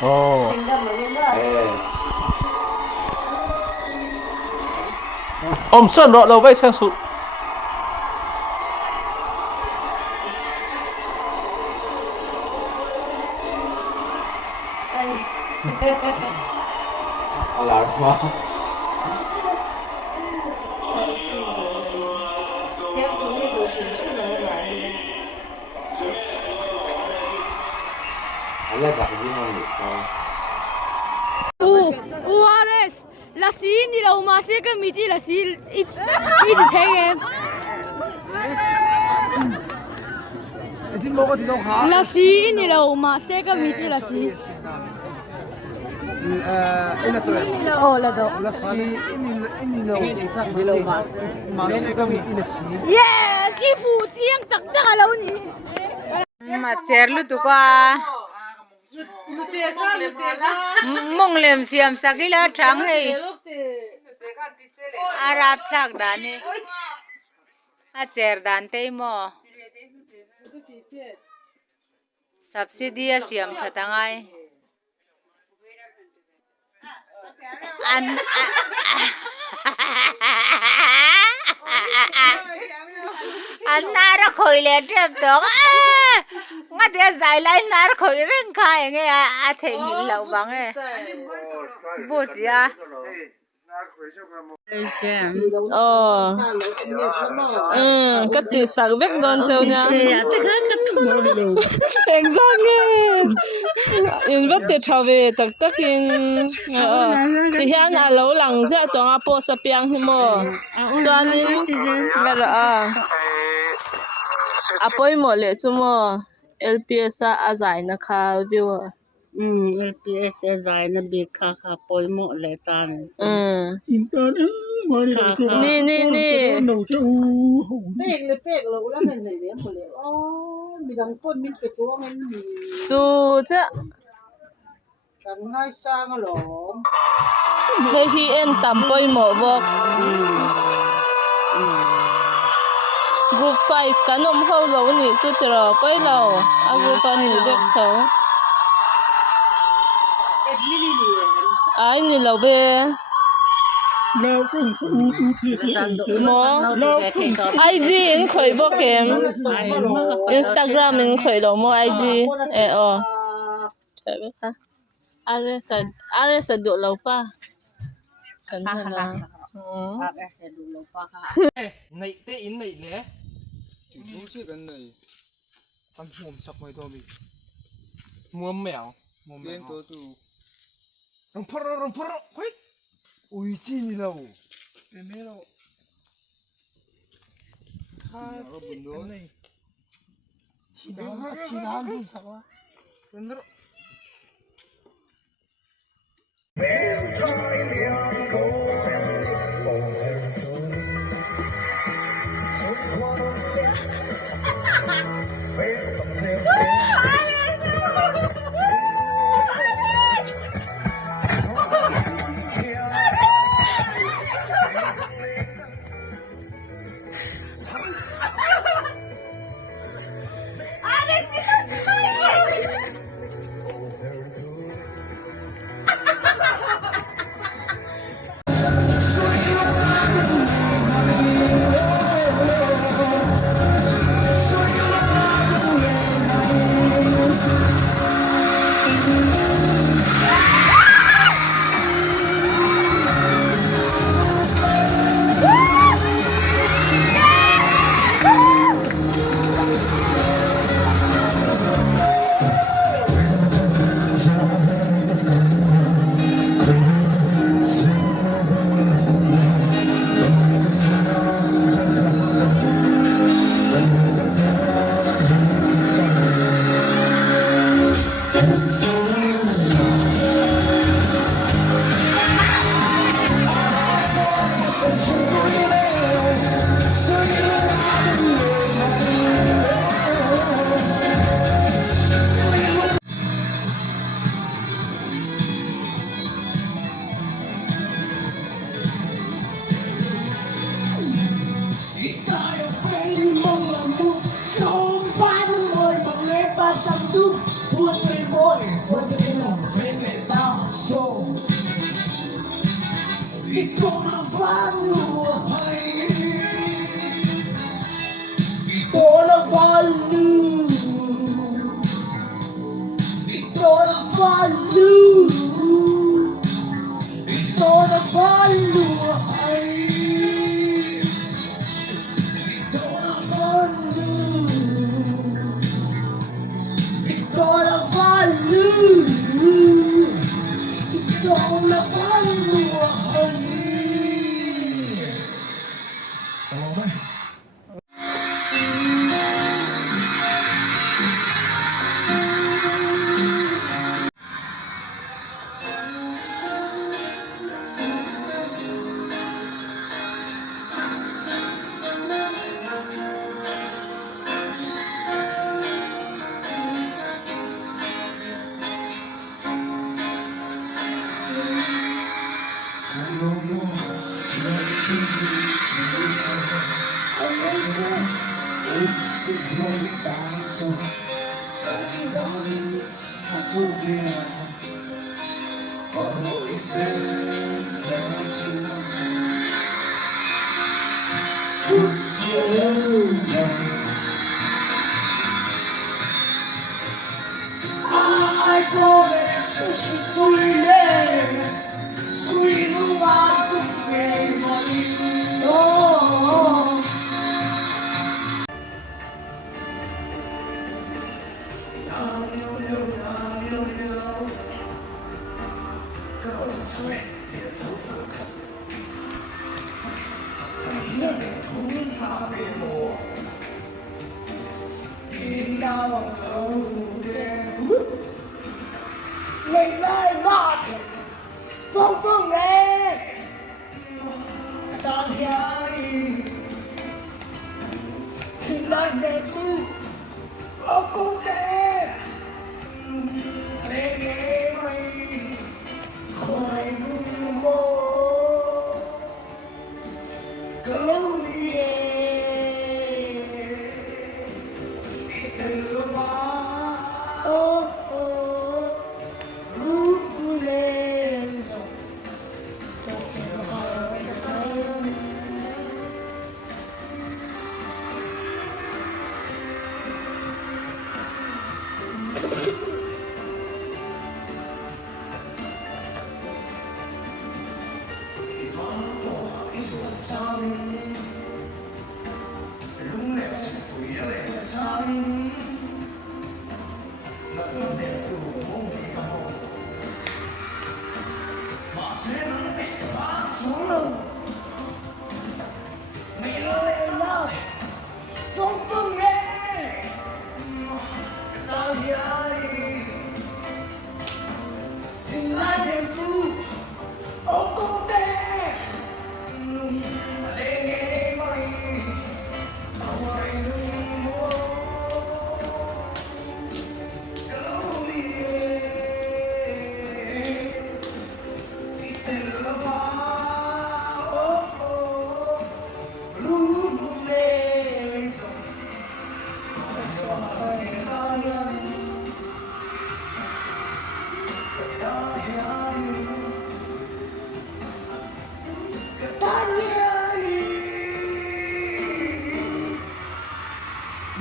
어. 엄청 너 왜 창수? RS là xí ni lâu mà xí cái mít là xí ít thế em là xí ni lâu mà xí cái mít là xí là đó là xí ini lâu mà sẽ có bị là xí yes cái phụ chiang tắc tắc lâu nhỉ mà chèr lu tu qua mong lem siam sakila thang hei arab thak dani a cher dan te mo subsidy siam thatangai an nar khoi le trep to nga de zai lai nar khoi reng khai nge a thei ngil lo bang e bot ya cái từ sáng vét đòn châu nha exactly in vét từ trâu về tất tất in thì hiện là lâu lằng ra toàn áp bộ sập yang hmo cho nên cái đó áp bộ một lệ chú mo LPS à giải na khá view LPS dài nó bị khá khá bồi mộ lệ tan nè bẹc lâu lắm này này một lệ mình đang quân mình phải xuống em mình chú chứ càng hai sang rồi thế thì em tạm bơi một vok group 5 cái nôm hậu lâu nè chú chờ bơi lâu à group 1 nè vek thấu ai nè lâu về mo IG in khởi bốc em Instagram in khởi lâu mo IG trời biết ha RSA độ lâu pa cần là RSA đủ lâu pa này tê in này nèรู้สึกกันเลยตั้งห่วงสักไม่ตัวมีมัวแมวเลี้ยงตัวตูรำพรเฮ้ยอุ้ยจีนี่เราเป็นไม่เราข้าบุญด้วยชีน้ำบุญสักวะเป็นเรา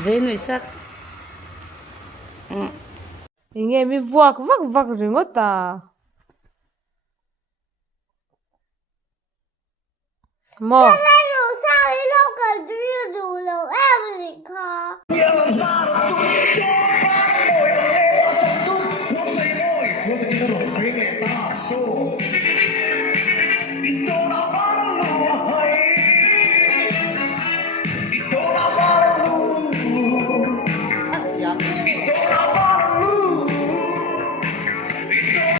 về nuôi sắc nghe mi vuak vak vak ringot ta mo